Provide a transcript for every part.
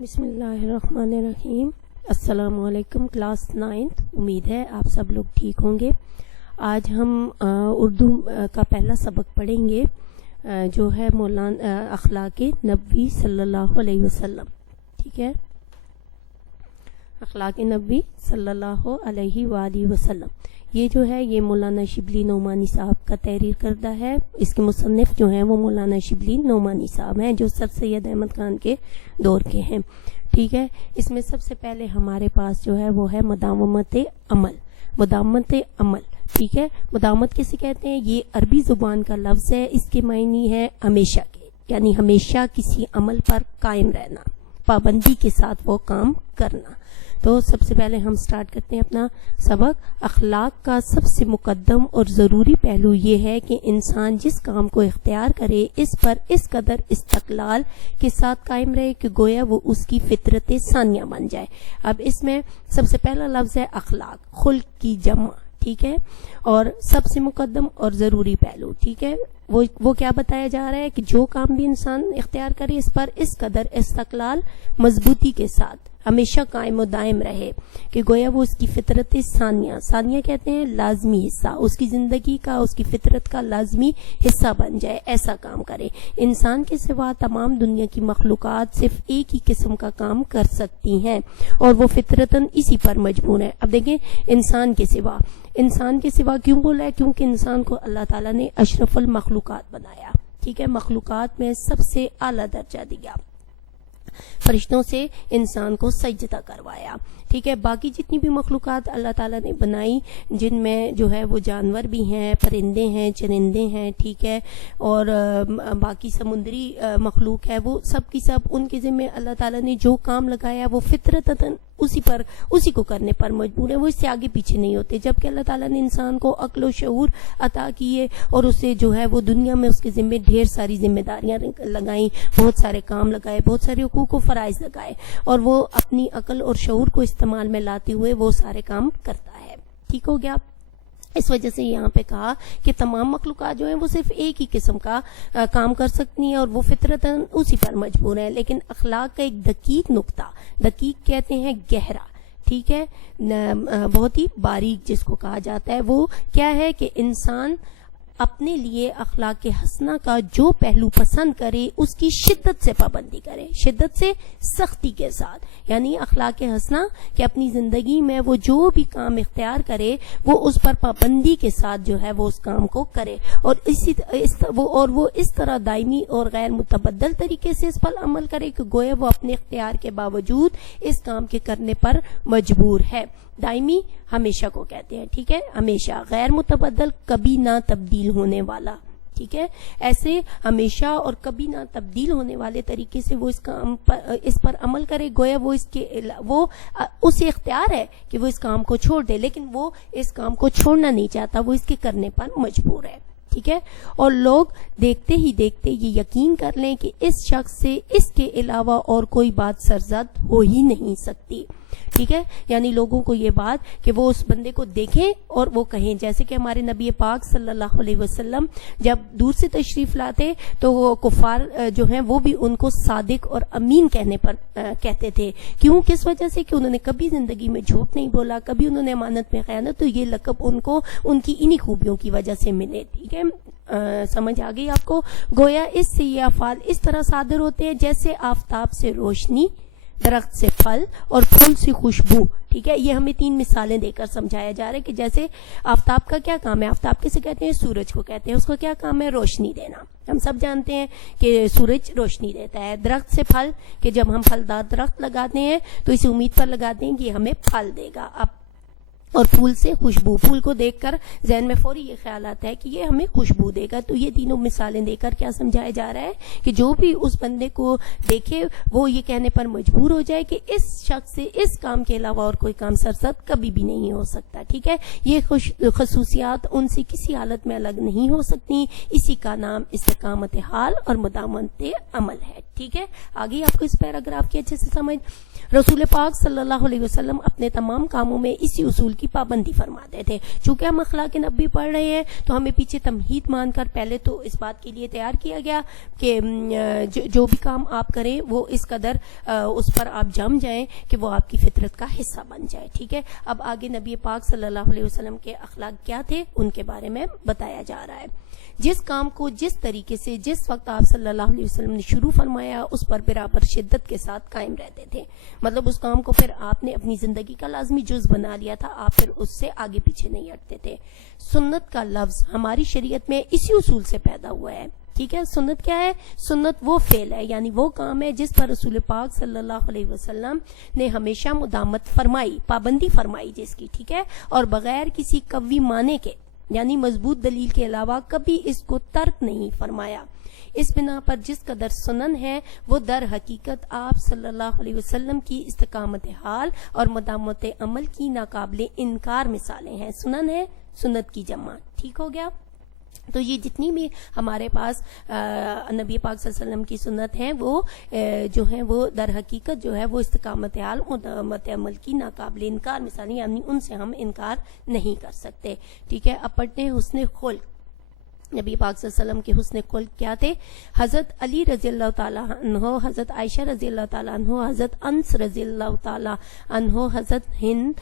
بسم اللہ الرحمن الرحیم۔ السلام علیکم کلاس 9th، امید ہے آپ سب لوگ ٹھیک ہوں گے۔ آج ہم اردو کا پہلا سبق پڑھیں گے جو ہے مولانا اخلاق نبوی صلی اللہ علیہ وسلم، ٹھیک ہے، اخلاق نبوی صلی اللہ علیہ وآلہ وسلم۔ یہ جو ہے یہ مولانا شبلی نعمانی صاحب کا تحریر کردہ ہے۔ اس کے مصنف جو ہیں وہ مولانا شبلی نعمانی صاحب ہیں جو سر سید احمد خان کے دور کے ہیں، ٹھیک ہے۔ اس میں سب سے پہلے ہمارے پاس جو ہے وہ ہے مداومت عمل، مداومت عمل، ٹھیک ہے۔ مداومت کسے کہتے ہیں؟ یہ عربی زبان کا لفظ ہے، اس کے معنی ہے ہمیشہ کے، یعنی ہمیشہ کسی عمل پر قائم رہنا، پابندی کے ساتھ وہ کام کرنا۔ تو سب سے پہلے ہم سٹارٹ کرتے ہیں اپنا سبق۔ اخلاق کا سب سے مقدم اور ضروری پہلو یہ ہے کہ انسان جس کام کو اختیار کرے اس پر اس قدر استقلال کے ساتھ قائم رہے کہ گویا وہ اس کی فطرت ثانیہ بن جائے۔ اب اس میں سب سے پہلا لفظ ہے اخلاق، خلق کی جمع، ٹھیک ہے، اور سب سے مقدم اور ضروری پہلو، ٹھیک ہے۔ وہ کیا بتایا جا رہا ہے کہ جو کام بھی انسان اختیار کرے اس پر اس قدر استقلال مضبوطی کے ساتھ ہمیشہ قائم و دائم رہے کہ گویا وہ اس کی فطرت ثانیہ کہتے ہیں لازمی حصہ، اس کی زندگی کا، اس کی فطرت کا لازمی حصہ بن جائے، ایسا کام کرے۔ انسان کے سوا تمام دنیا کی مخلوقات صرف ایک ہی قسم کا کام کر سکتی ہیں اور وہ فطرتاً اسی پر مجبور ہے۔ اب دیکھیں انسان کے سوا کیوں بولا ہے؟ کیونکہ انسان کو اللہ تعالیٰ نے اشرف المخلوقات بنایا، ٹھیک ہے، مخلوقات میں سب سے اعلیٰ درجہ دیا، فرشتوں سے انسان کو سجدہ کروایا، ٹھیک ہے۔ باقی جتنی بھی مخلوقات اللہ تعالیٰ نے بنائی جن میں جو ہے وہ جانور بھی ہیں، پرندے ہیں، چرندے ہیں، ٹھیک ہے، اور باقی سمندری مخلوق ہے، وہ سب کی سب ان کے ذمہ اللہ تعالیٰ نے جو کام لگایا وہ فطرتاً اسی کو کرنے پر مجبور ہے، وہ اس سے آگے پیچھے نہیں ہوتے۔ جبکہ اللہ تعالیٰ نے انسان کو عقل و شعور عطا کیے اور اسے جو ہے وہ دنیا میں اس کے ذمہ ڈھیر ساری ذمہ داریاں لگائیں، بہت سارے کام لگائے، بہت سارے حقوق و فرائض لگائے، اور وہ اپنی عقل اور شعور کو استعمال میں لاتے ہوئے وہ سارے کام کرتا ہے، ٹھیک ہو گیا۔ اس وجہ سے یہاں پہ کہا کہ تمام مخلوقات جو ہیں وہ صرف ایک ہی قسم کا کام کر سکتی ہیں اور وہ فطرتاً اسی پر مجبور ہیں۔ لیکن اخلاق کا ایک دقیق نقطہ، دقیق کہتے ہیں گہرا، ٹھیک ہے، بہت ہی باریک جس کو کہا جاتا ہے، وہ کیا ہے کہ انسان اپنے لیے اخلاق حسنہ کا جو پہلو پسند کرے اس کی شدت سے پابندی کرے، شدت سے سختی کے ساتھ، یعنی اخلاق حسنہ کہ اپنی زندگی میں وہ جو بھی کام اختیار کرے وہ اس پر پابندی کے ساتھ جو ہے وہ اس کام کو کرے، اور وہ اس طرح دائمی اور غیر متبدل طریقے سے اس پر عمل کرے کہ گویا وہ اپنے اختیار کے باوجود اس کام کے کرنے پر مجبور ہے۔ دائمی ہمیشہ کو کہتے ہیں، ٹھیک ہے، ہمیشہ، غیر متبدل کبھی نہ تبدیل ہونے والا، ٹھیک ہے۔ ایسے ہمیشہ اور کبھی نہ تبدیل ہونے والے طریقے سے وہ اس پر عمل کرے، گویا وہ اسے اختیار ہے کہ وہ اس کام کو چھوڑ دے، لیکن وہ اس کام کو چھوڑنا نہیں چاہتا، وہ اس کے کرنے پر مجبور ہے، ٹھیک ہے۔ اور لوگ دیکھتے ہی دیکھتے یہ یقین کر لیں کہ اس شخص سے اس کے علاوہ اور کوئی بات سرزد ہو ہی نہیں سکتی، ٹھیک ہے، یعنی لوگوں کو یہ بات کہ وہ اس بندے کو دیکھیں اور وہ کہیں، جیسے کہ ہمارے نبی پاک صلی اللہ علیہ وسلم جب دور سے تشریف لاتے تو وہ کفار جو ہیں وہ بھی ان کو صادق اور امین کہتے تھے، کیوں؟ کس وجہ سے کہ انہوں نے کبھی زندگی میں جھوٹ نہیں بولا، کبھی انہوں نے امانت میں خیانت، تو یہ لقب ان کو ان کی انہی خوبیوں کی وجہ سے ملے، ٹھیک ہے۔ سمجھ آ گئی آپ کو؟ گویا اس سے یہ افعال اس طرح صادر ہوتے ہیں جیسے آفتاب سے روشنی، درخت سے پھل اور پھول سے خوشبو، ٹھیک ہے۔ یہ ہمیں 3 مثالیں دے کر سمجھایا جا رہا ہے کہ جیسے آفتاب کا کیا کام ہے؟ آفتاب کسے کہتے ہیں؟ سورج کو کہتے ہیں۔ اس کا کیا کام ہے؟ روشنی دینا، ہم سب جانتے ہیں کہ سورج روشنی دیتا ہے۔ درخت سے پھل کہ جب ہم پھلدار درخت لگاتے ہیں تو اسے امید پر لگاتے ہیں کہ یہ ہمیں پھل دے گا، اور پھول سے خوشبو، پھول کو دیکھ کر ذہن میں فوری یہ خیال آتا ہے کہ یہ ہمیں خوشبو دے گا۔ تو یہ تینوں مثالیں دے کر کیا سمجھایا جا رہا ہے کہ جو بھی اس بندے کو دیکھے وہ یہ کہنے پر مجبور ہو جائے کہ اس شخص سے اس کام کے علاوہ اور کوئی کام سرزد کبھی بھی نہیں ہو سکتا، ٹھیک ہے۔ یہ خصوصیات ان سے کسی حالت میں الگ نہیں ہو سکتی، اسی کا نام استقامت حال اور مداومت عمل ہے، ٹھیک ہے۔ آگے آپ کو اس پیراگراف کی اچھے سے سمجھ۔ رسول پاک صلی اللہ علیہ وسلم اپنے تمام کاموں میں اسی اصول کی پابندی فرماتے تھے. چونکہ ہم اخلاق نبوی پڑھ رہے ہیں تو ہمیں پیچھے تمہید مان کر پہلے تو اس بات کے لیے تیار کیا گیا کہ جو بھی کام آپ کریں وہ اس قدر اس پر آپ جم جائیں کہ وہ آپ کی فطرت کا حصہ بن جائے. ٹھیک ہے, اب آگے نبی پاک صلی اللہ علیہ وسلم کے اخلاق کیا تھے ان کے بارے میں بتایا جا رہا ہے. جس کام کو جس طریقے سے جس وقت آپ صلی اللہ علیہ وسلم نے شروع فرمایا اس پر برابر شدت کے ساتھ قائم رہتے تھے. مطلب اس کام کو پھر آپ نے اپنی زندگی کا لازمی جز بنا لیا تھا, آپ پھر اس سے آگے پیچھے نہیں ہٹتے تھے. سنت کا لفظ ہماری شریعت میں اسی اصول سے پیدا ہوا ہے. ٹھیک ہے, سنت کیا ہے؟ سنت وہ فعل ہے, یعنی وہ کام ہے جس پر رسول پاک صلی اللہ علیہ وسلم نے ہمیشہ مدامت فرمائی, پابندی فرمائی جس کی. ٹھیک ہے, اور بغیر کسی قوی معنی کے یعنی مضبوط دلیل کے علاوہ کبھی اس کو ترک نہیں فرمایا. اس بنا پر جس قدر سنن ہے وہ در حقیقت آپ صلی اللہ علیہ وسلم کی استقامت حال اور مدامت عمل کی ناقابل انکار مثالیں ہیں. سنن ہے سنت کی جمع. ٹھیک ہو گیا. تو یہ جتنی بھی ہمارے پاس نبی پاک صلی اللہ علیہ وسلم کی سنت ہیں وہ جو ہیں وہ در حقیقت جو ہے وہ استقامت حال مدامت عمل کی ناقابل انکار مثالیں, یعنی ان سے ہم انکار نہیں کر سکتے. ٹھیک ہے, اب پڑھتے ہیں حسن خلق. نبی پاک صلی اللہ علیہ وسلم کے حسن خلق کیا تھے؟ حضرت علی رضی اللہ تعالیٰ عنہ, حضرت عائشہ رضی اللہ تعالیٰ عنہ, حضرت انس رضی اللہ تعالیٰ عنہ, حضرت ہند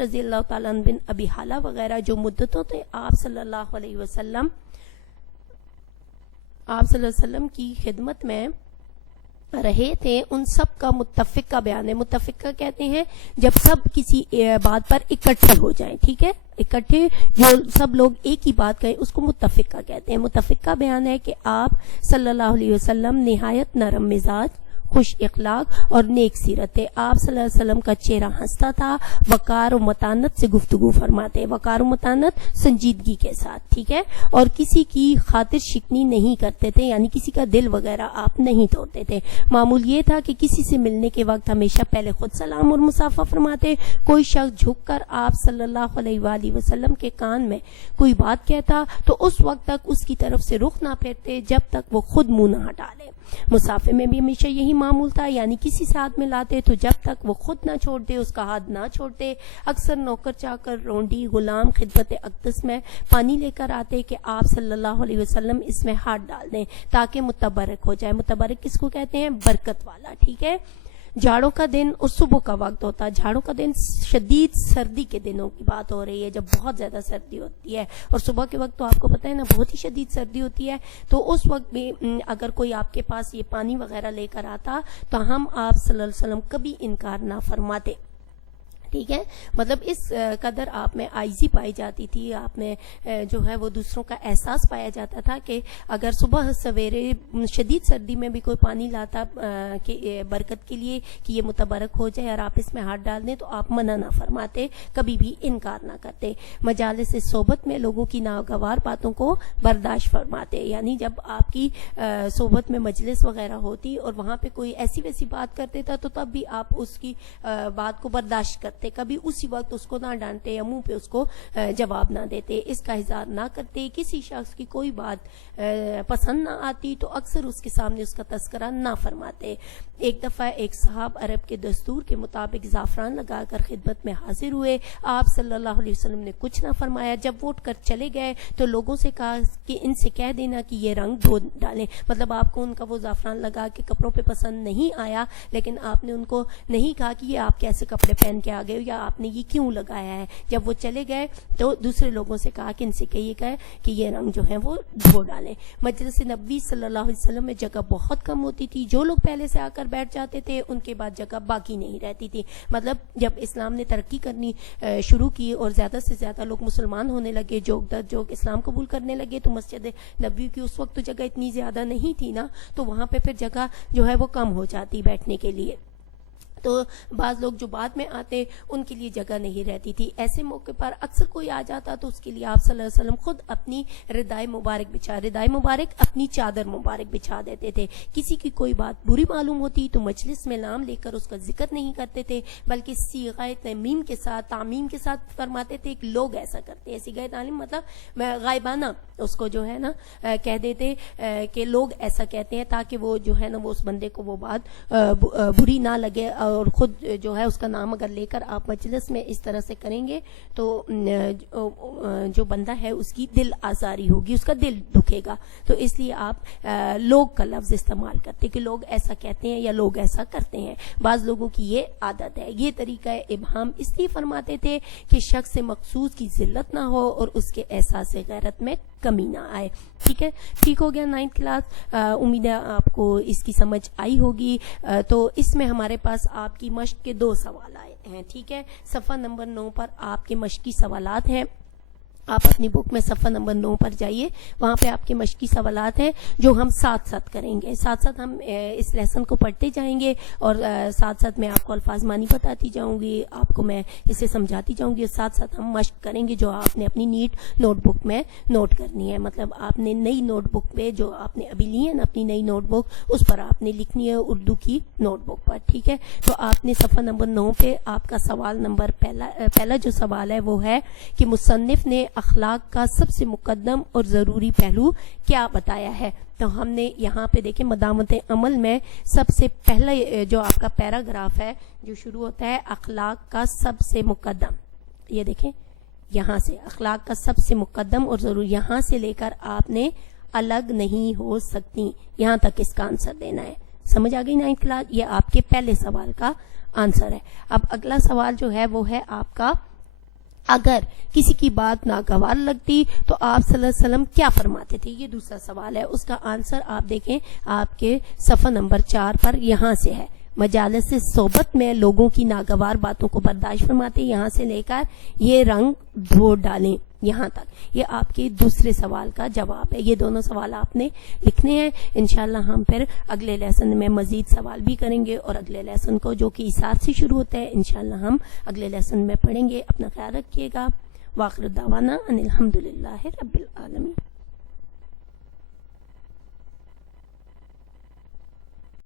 رضی اللہ تعالیٰ عنہ بن ابی حالہ وغیرہ جو مدتوں تھے آپ صلی اللہ علیہ وسلم کی خدمت میں رہے تھے, ان سب کا متفق کا بیان ہے. متفقہ کہتے ہیں جب سب کسی بات پر اکٹھے ہو جائیں. ٹھیک ہے, اکٹھے جو سب لوگ ایک ہی بات کہیں اس کو متفقہ کہتے ہیں. متفقہ بیان ہے کہ آپ صلی اللہ علیہ وسلم نہایت نرم مزاج, خوش اخلاق اور نیک سیرت تھے. آپ صلی اللہ علیہ وسلم کا چہرہ ہنستا تھا, وقار و متانت سے گفتگو فرماتے, وقار و متانت سنجیدگی کے ساتھ. ٹھیک ہے, اور کسی کی خاطر شکنی نہیں کرتے تھے, یعنی کسی کا دل وغیرہ آپ نہیں توڑتے تھے. معمول یہ تھا کہ کسی سے ملنے کے وقت ہمیشہ پہلے خود سلام اور مصافحہ فرماتے. کوئی شخص جھک کر آپ صلی اللہ علیہ وآلہ وسلم کے کان میں کوئی بات کہتا تو اس وقت تک اس کی طرف سے رخ نہ پھیرتے جب تک وہ خود منہ نہ ہٹا لے. مسافے میں بھی ہمیشہ یہی معمول تھا, یعنی کسی سے ہاتھ میں لاتے تو جب تک وہ خود نہ چھوڑتے اس کا ہاتھ نہ چھوڑتے. اکثر نوکر چاکر, رونڈی, غلام خدمت اقدس میں پانی لے کر آتے کہ آپ صلی اللہ علیہ وسلم اس میں ہاتھ ڈال دیں تاکہ متبرک ہو جائے. متبرک کس کو کہتے ہیں؟ برکت والا. ٹھیک ہے, جھاڑوں کا دن اور صبح کا وقت ہوتا. جھاڑوں کا دن شدید سردی کے دنوں کی بات ہو رہی ہے جب بہت زیادہ سردی ہوتی ہے, اور صبح کے وقت تو آپ کو پتہ ہے نا بہت ہی شدید سردی ہوتی ہے. تو اس وقت بھی اگر کوئی آپ کے پاس یہ پانی وغیرہ لے کر آتا تو ہم آپ صلی اللہ علیہ وسلم کبھی انکار نہ فرماتے. ٹھیک ہے, مطلب اس قدر آپ میں عاجزی پائی جاتی تھی, آپ میں جو ہے وہ دوسروں کا احساس پایا جاتا تھا کہ اگر صبح سویرے شدید سردی میں بھی کوئی پانی لاتا کہ برکت کے لیے کہ یہ متبرک ہو جائے اور آپ اس میں ہاتھ ڈال دیں تو آپ منع نہ فرماتے, کبھی بھی انکار نہ کرتے. مجالس صحبت میں لوگوں کی ناگوار باتوں کو برداشت فرماتے, یعنی جب آپ کی صحبت میں مجلس وغیرہ ہوتی اور وہاں پہ کوئی ایسی ویسی بات کرتے تھا تو تب بھی آپ اس کی بات کو برداشت کرتے, کبھی اسی وقت اس کو نہ ڈانٹے یا منہ پہ اس کو جواب نہ دیتے, اس کا اظہار نہ کرتے. کسی شخص کی کوئی بات پسند نہ آتی تو اکثر اس کے سامنے اس کا تذکرہ نہ فرماتے. ایک دفعہ ایک صاحب عرب کے دستور کے مطابق زعفران لگا کر خدمت میں حاضر ہوئے. آپ صلی اللہ علیہ وسلم نے کچھ نہ فرمایا. جب وہ اٹھ کر چلے گئے تو لوگوں سے کہا کہ ان سے کہہ دینا کہ یہ رنگ دھو ڈالیں. مطلب آپ کو ان کا وہ زعفران لگا کے کپڑوں پہ پسند نہیں آیا, لیکن آپ نے ان کو نہیں کہا کہ یہ آپ کیسے کپڑے پہن کے آ گئے یا آپ نے یہ کیوں لگایا ہے. جب وہ چلے گئے تو دوسرے لوگوں سے کہا کہ ان سے کہیے کہ یہ رنگ جو ہے وہ دھو ڈالیں. مجلس نبوی صلی اللہ علیہ وسلم میں جگہ بہت کم ہوتی تھی. جو لوگ پہلے سے آ کر بیٹھ جاتے تھے ان کے بعد جگہ باقی نہیں رہتی تھی. مطلب جب اسلام نے ترقی کرنی شروع کی اور زیادہ سے زیادہ لوگ مسلمان ہونے لگے, جو اسلام قبول کرنے لگے, تو مسجد نبوی کی اس وقت تو جگہ اتنی زیادہ نہیں تھی نا, تو وہاں پہ پھر جگہ جو ہے وہ کم ہو جاتی بیٹھنے کے لیے. تو بعض لوگ جو بعد میں آتے ان کے لیے جگہ نہیں رہتی تھی. ایسے موقع پر اکثر کوئی آ جاتا تو اس کے لیے آپ صلی اللہ علیہ وسلم خود اپنی ردائے مبارک اپنی چادر مبارک بچھا دیتے تھے. کسی کی کوئی بات بری معلوم ہوتی تو مجلس میں نام لے کر اس کا ذکر نہیں کرتے تھے, بلکہ صیغہ تعمیم کے ساتھ فرماتے تھے کہ لوگ ایسا کرتے ہیں. صیغہ تعمیم مطلب غائبانہ اس کو جو ہے نا کہہ دیتے کہ لوگ ایسا کہتے ہیں, تاکہ وہ جو ہے نا وہ اس بندے کو وہ بات بری نہ لگے, اور خود جو ہے اس کا نام اگر لے کر آپ مجلس میں اس طرح سے کریں گے تو جو بندہ ہے اس کی دل آزاری ہوگی، اس کا دل دکھے گا. تو اس لیے آپ لوگ کا لفظ استعمال کرتے کہ لوگ ایسا کہتے ہیں یا لوگ ایسا کرتے ہیں. بعض لوگوں کی یہ عادت ہے. یہ طریقہ ابہام اس لیے فرماتے تھے کہ شخص مخصوص کی ذلت نہ ہو اور اس کے احساس غیرت میں کمی نہ آئے. ٹھیک ہے، ٹھیک ہو گیا 9th کلاس. امید ہے آپ کو اس کی سمجھ آئی ہوگی. تو اس میں ہمارے پاس آپ کی مشق کے 2 سوال آئے ہیں. ٹھیک ہے، صفحہ نمبر 9 پر آپ کے مشقی سوالات ہیں. آپ اپنی بک میں صفحہ نمبر 9 پر جائیے، وہاں پہ آپ کے مشقی سوالات ہیں جو ہم ساتھ ساتھ کریں گے. ساتھ ساتھ ہم اس لیسن کو پڑھتے جائیں گے اور ساتھ ساتھ میں آپ کو الفاظ معنی بتاتی جاؤں گی، آپ کو میں اسے سمجھاتی جاؤں گی، اور ساتھ ساتھ ہم مشق کریں گے جو آپ نے اپنی نیٹ نوٹ بک میں نوٹ کرنی ہے. مطلب آپ نے نئی نوٹ بک پہ جو آپ نے ابھی لی ہے نا اپنی نئی نوٹ بک، اس پر آپ نے لکھنی ہے اردو کی نوٹ بک پر. ٹھیک ہے، تو آپ نے صفحہ نمبر 9 پہ آپ کا سوال نمبر پہلا جو سوال ہے وہ ہے کہ مصنف نے اخلاق کا سب سے مقدم اور ضروری پہلو کیا بتایا ہے. تو ہم نے یہاں پہ دیکھیں مداومت عمل میں سب سے پہلا جو آپ کا پیراگراف ہے جو شروع ہوتا ہے اخلاق کا سب سے مقدم، یہ دیکھیں یہاں سے اخلاق کا سب سے مقدم اور ضروری، یہاں سے لے کر آپ نے الگ نہیں ہو سکتی، یہاں تک اس کا آنسر دینا ہے. سمجھ آ گئی 9th کلاس؟ یہ آپ کے پہلے سوال کا آنسر ہے. اب اگلا سوال جو ہے وہ ہے آپ کا، اگر کسی کی بات ناگوار لگتی تو آپ صلی اللہ علیہ وسلم کیا فرماتے تھے؟ یہ دوسرا سوال ہے. اس کا آنسر آپ دیکھیں آپ کے صفحہ نمبر 4 پر، یہاں سے ہے مجالس صحبت میں لوگوں کی ناگوار باتوں کو برداشت فرماتے، یہاں سے لے کر یہ رنگ دھو ڈالیں یہاں تک. یہ آپ کے دوسرے سوال کا جواب ہے. یہ دونوں سوال آپ نے لکھنے ہیں. انشاءاللہ ہم پھر اگلے لیسن میں مزید سوال بھی کریں گے، اور اگلے لیسن کو جو کہ ایثار سے شروع ہوتا ہے انشاءاللہ ہم اگلے لیسن میں پڑھیں گے. اپنا خیال رکھیے گا. وآخر دعوانا ان الحمدللہ رب العالمین.